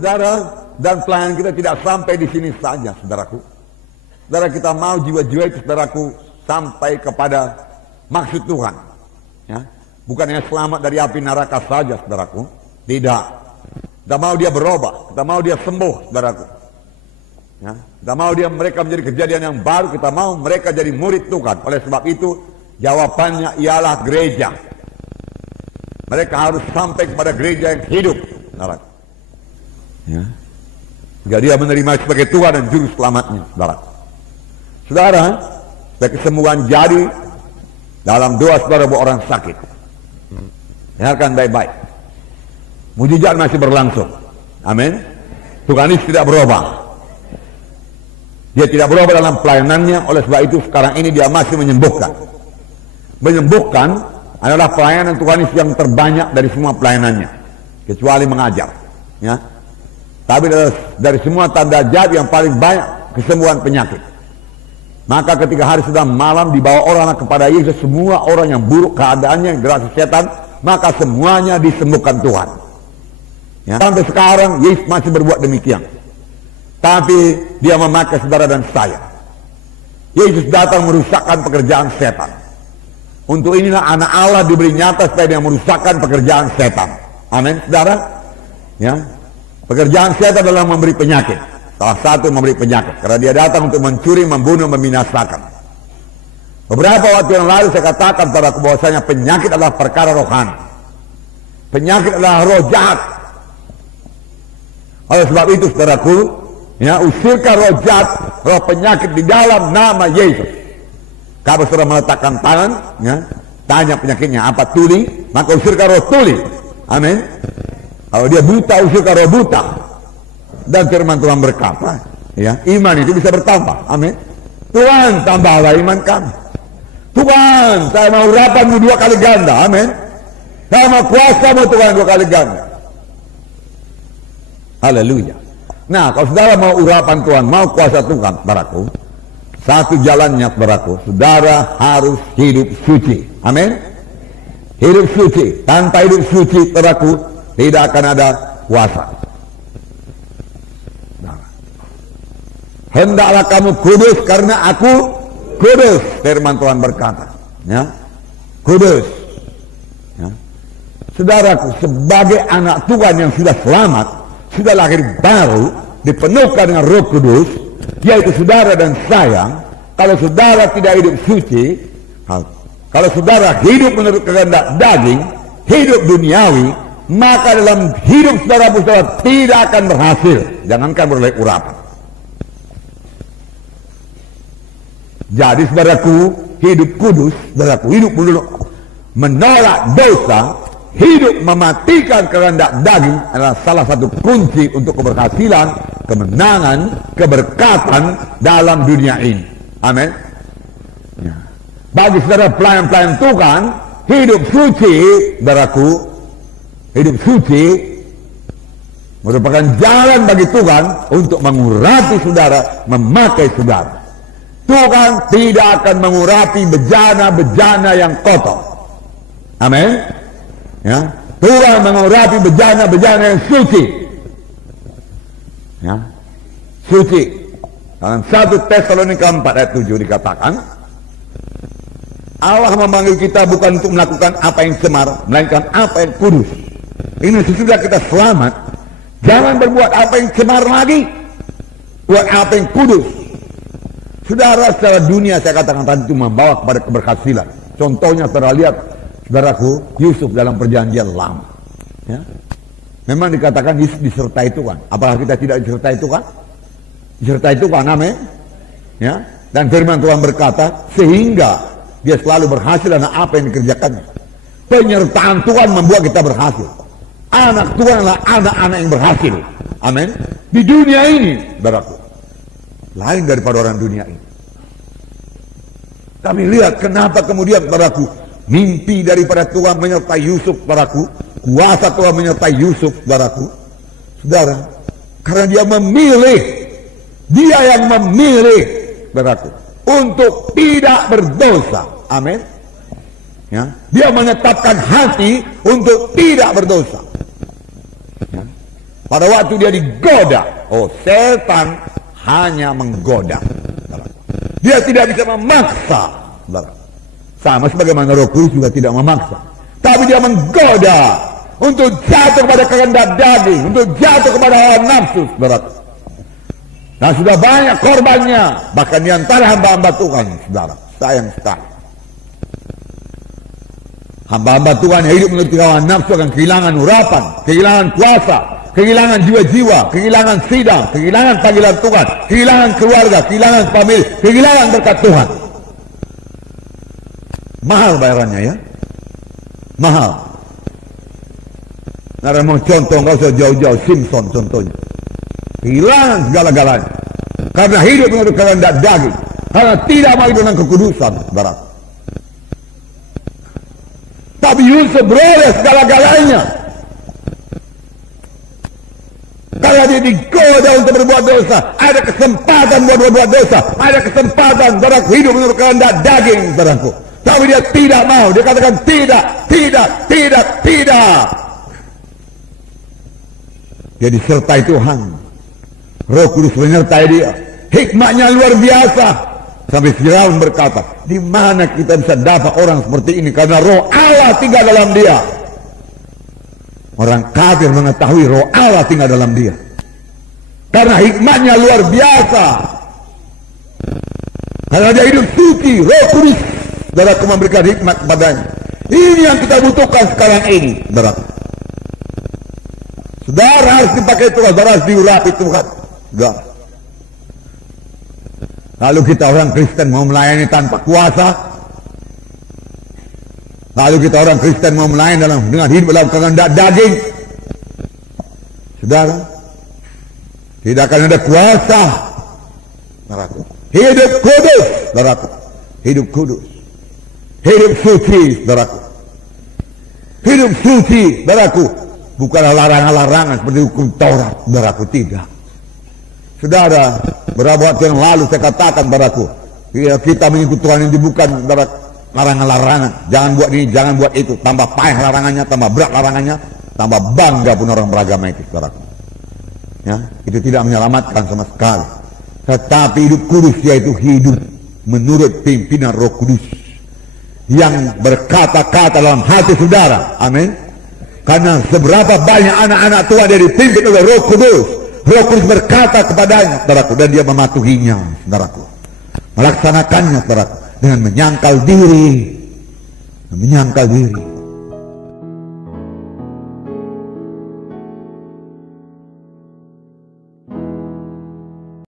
saudara, dan pelayanan kita tidak sampai di sini saja, saudaraku. Saudara, kita mau jiwa-jiwa itu, saudaraku, sampai kepada maksud Tuhan. Ya. Bukan hanya selamat dari api neraka saja, saudaraku. Tidak. Kita mau dia berubah, kita mau dia sembuh, saudaraku. Ya. Kita mau mereka menjadi kejadian yang baru, kita mau mereka jadi murid Tuhan. Oleh sebab itu, jawabannya ialah gereja. Mereka harus sampai kepada gereja yang hidup, saudaraku. Ya. Jika dia menerima sebagai Tuhan dan Juru Selamatnya, saudara. Saudara, kesembuhan jadi dalam doa saudara buat orang sakit. Dengarkan baik-baik. Mujizat masih berlangsung. Amin. Tuhan Yesus tidak berubah. Dia tidak berubah dalam pelayanannya. Oleh sebab itu sekarang ini dia masih menyembuhkan. Menyembuhkan adalah pelayanan Tuhan Yesus yang terbanyak dari semua pelayanannya, kecuali mengajar. Ya. Tapi dari semua tanda jadi yang paling banyak kesembuhan penyakit. Maka ketika hari sudah malam dibawa orang kepada Yesus, semua orang yang buruk keadaannya, yang dirasa setan, maka semuanya disembuhkan Tuhan. Ya. Sampai sekarang Yesus masih berbuat demikian. Tapi dia memakai saudara dan saya. Yesus datang merusakkan pekerjaan setan. Untuk inilah anak Allah diberi nyata supaya dia merusakkan pekerjaan setan. Amin, saudara. Ya. Pekerjaan setan adalah memberi penyakit. Salah satu memberi penyakit. Karena dia datang untuk mencuri, membunuh, membinasakan. Beberapa waktu yang lalu saya katakan pada bahwasanya penyakit adalah perkara rohani. Penyakit adalah roh jahat. Oleh sebab itu saudaraku, ya, usirkan roh jahat, roh penyakit di dalam nama Yesus. Kalau sudah meletakkan tangan, ya, tanya penyakitnya apa, tuli, maka usirkan roh tuli. Amin. Kalau dia buta, usirkan roh buta. Dan firman Tuhan berkata, ya, iman itu bisa bertambah. Amin. Tuhan, tambahlah iman kami. Tuhan, saya mau urapanmu 2 kali ganda. Amin. Saya mau kuasamu Tuhan 2 kali ganda. Haleluya. Nah, kalau saudara mau urapan Tuhan, mau kuasa Tuhan, saudaraku, satu jalannya, saudaraku, saudara harus hidup suci. Amin. Hidup suci. Tanpa hidup suci, saudaraku, tidak akan ada kuasa. Hendaklah kamu kudus karena aku kudus, firman Tuhan berkata. Ya, kudus. Ya. Saudaraku, sebagai anak Tuhan yang sudah selamat, sudah lahir baru, dipenuhkan dengan Roh Kudus, yaitu saudara dan saya. Kalau saudara tidak hidup suci, kalau saudara hidup menurut kehendak daging, hidup duniawi, maka dalam hidup saudara tidak akan berhasil. Jangankan beroleh urapan. Jadi saudaraku, hidup kudus, saudaraku, hidup menolak dosa, hidup mematikan kehendak daging adalah salah satu kunci untuk keberhasilan, kemenangan, keberkatan dalam dunia ini. Amin. Ya. Bagi saudara pelayan-pelayan Tuhan, hidup suci, saudaraku, hidup suci merupakan jalan bagi Tuhan untuk mengurapi saudara, memakai saudara. Tuhan tidak akan mengurapi bejana-bejana yang kotor. Amin. Ya, Tuhan mengurapi bejana-bejana yang suci. Ya, suci. Dalam 1 Tesalonika 4 ayat 7 dikatakan, Allah memanggil kita bukan untuk melakukan apa yang cemar, melainkan apa yang kudus. Ini sesudah kita selamat, jangan berbuat apa yang cemar lagi, buat apa yang kudus. Saudara, secara dunia saya katakan tadi itu membawa kepada keberhasilan. Contohnya saudara lihat, saudaraku, Yusuf dalam perjanjian lama. Ya. Memang dikatakan Yusuf disertai Tuhan. Apakah kita tidak disertai Tuhan? Disertai Tuhan, amin. Ya. Dan firman Tuhan berkata, sehingga dia selalu berhasil dalam apa yang dikerjakannya. Penyertaan Tuhan membuat kita berhasil. Anak Tuhan adalah anak-anak yang berhasil. Amin. Di dunia ini, saudaraku, lain daripada orang dunia ini. Tapi lihat kenapa kemudian, saudaraku, mimpi daripada Tuhan menyertai Yusuf, saudaraku, kuasa Tuhan menyertai Yusuf, saudaraku, saudara, karena dia memilih, dia yang memilih, saudaraku, untuk tidak berdosa. Amin. Ya, dia menetapkan hati untuk tidak berdosa. Ya. Pada waktu dia digoda, setan hanya menggoda. Dia tidak bisa memaksa. Sama sebagaimana Roh Kudus juga tidak memaksa. Tapi dia menggoda untuk jatuh kepada kehendak daging, untuk jatuh kepada hawa nafsu, saudara. Dan sudah banyak korbannya, bahkan di antara hamba-hamba Tuhan, saudara. Sayang sekali. Hamba-hamba Tuhan yang hidup menurut hawa nafsu akan kehilangan urapan, kehilangan kuasa, kehilangan jiwa-jiwa, kehilangan sidang, kehilangan panggilan Tuhan, kehilangan keluarga, kehilangan famili, kehilangan berkat Tuhan. Mahal bayarannya ya. Mahal. Nara mau contoh, nggak usah jauh-jauh, Simpson contohnya. Kehilangan segala-galanya. Karena hidup menurut kehendak daging. Karena tidak mau dengan kekudusan, saudara. Tapi Yusuf beroleh segala-galanya. Karena dia digoda untuk berbuat dosa. Ada kesempatan buat berbuat dosa. Ada kesempatan, saudara, hidup menurut kehendak daging, saudaraku. Tapi dia tidak mau. Dia katakan tidak, tidak, tidak, tidak. Dia disertai Tuhan. Roh Kudus menyertai dia. Hikmatnya luar biasa. Sampai Firaun berkata, di mana kita bisa dapat orang seperti ini? Karena Roh Allah tinggal dalam dia. Orang kafir mengetahui Roh Allah tinggal dalam dia. Karena hikmatnya luar biasa. Karena dia hidup suci, Roh Kudus, saudaraku, memberikan hikmat kepadanya. Ini yang kita butuhkan sekarang ini, saudaraku. Saudara harus dipakai Tuhan, saudara harus diurapi Tuhan. Saudara. Lalu kita orang Kristen mau melayani tanpa kuasa. Lalu kita orang Kristen mau melayani dengan hidup dalam kehendak daging. Saudara, tidak akan ada kuasa. Saudaraku. Hidup kudus, saudaraku. Hidup kudus. Hidup suci, saudaraku. Hidup suci, saudaraku. Bukanlah larangan-larangan seperti hukum Taurat, saudaraku, tidak. Saudara, beberapa waktu yang lalu saya katakan padaku, ya, kita mengikut Tuhan ini bukan larangan-larangan. Jangan buat ini, jangan buat itu. Tambah payah larangannya, tambah berat larangannya, tambah bangga pun orang beragama itu, saudaraku. Ya, itu tidak menyelamatkan sama sekali. Tetapi hidup kudus, yaitu hidup menurut pimpinan Roh Kudus yang berkata-kata dalam hati saudara. Amin. Karena seberapa banyak anak-anak Tuhan yang dipimpin oleh Roh Kudus, Roh Kudus berkata kepadanya, saudaraku, dan dia mematuhinya, saudaraku, melaksanakannya, saudaraku, dengan menyangkal diri,